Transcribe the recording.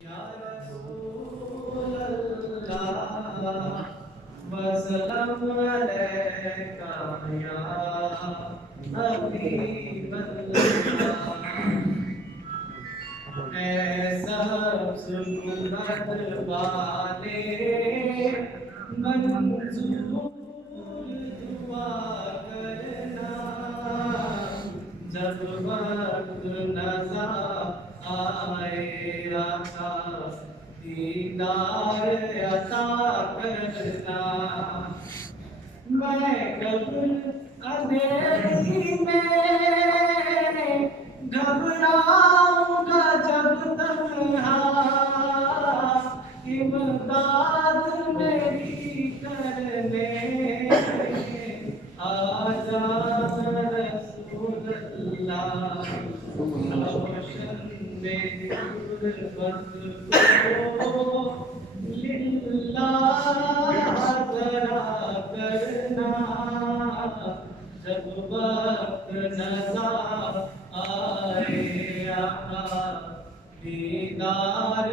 یا رسول اللہ وسلم علیکہ یا حبیب اللہ اے سب سکونت والے منظور دعا کرنا جب وقت نظر آئے آقا دیدار عطا کرنا میں کب اندھیری میں گھبراؤں گا جب تنہا امداد میری کرنے آ جا رسول اللہ روشن میں غربت کو للہ ذرا کرنا جب وقت نظر آئے آقا دیدار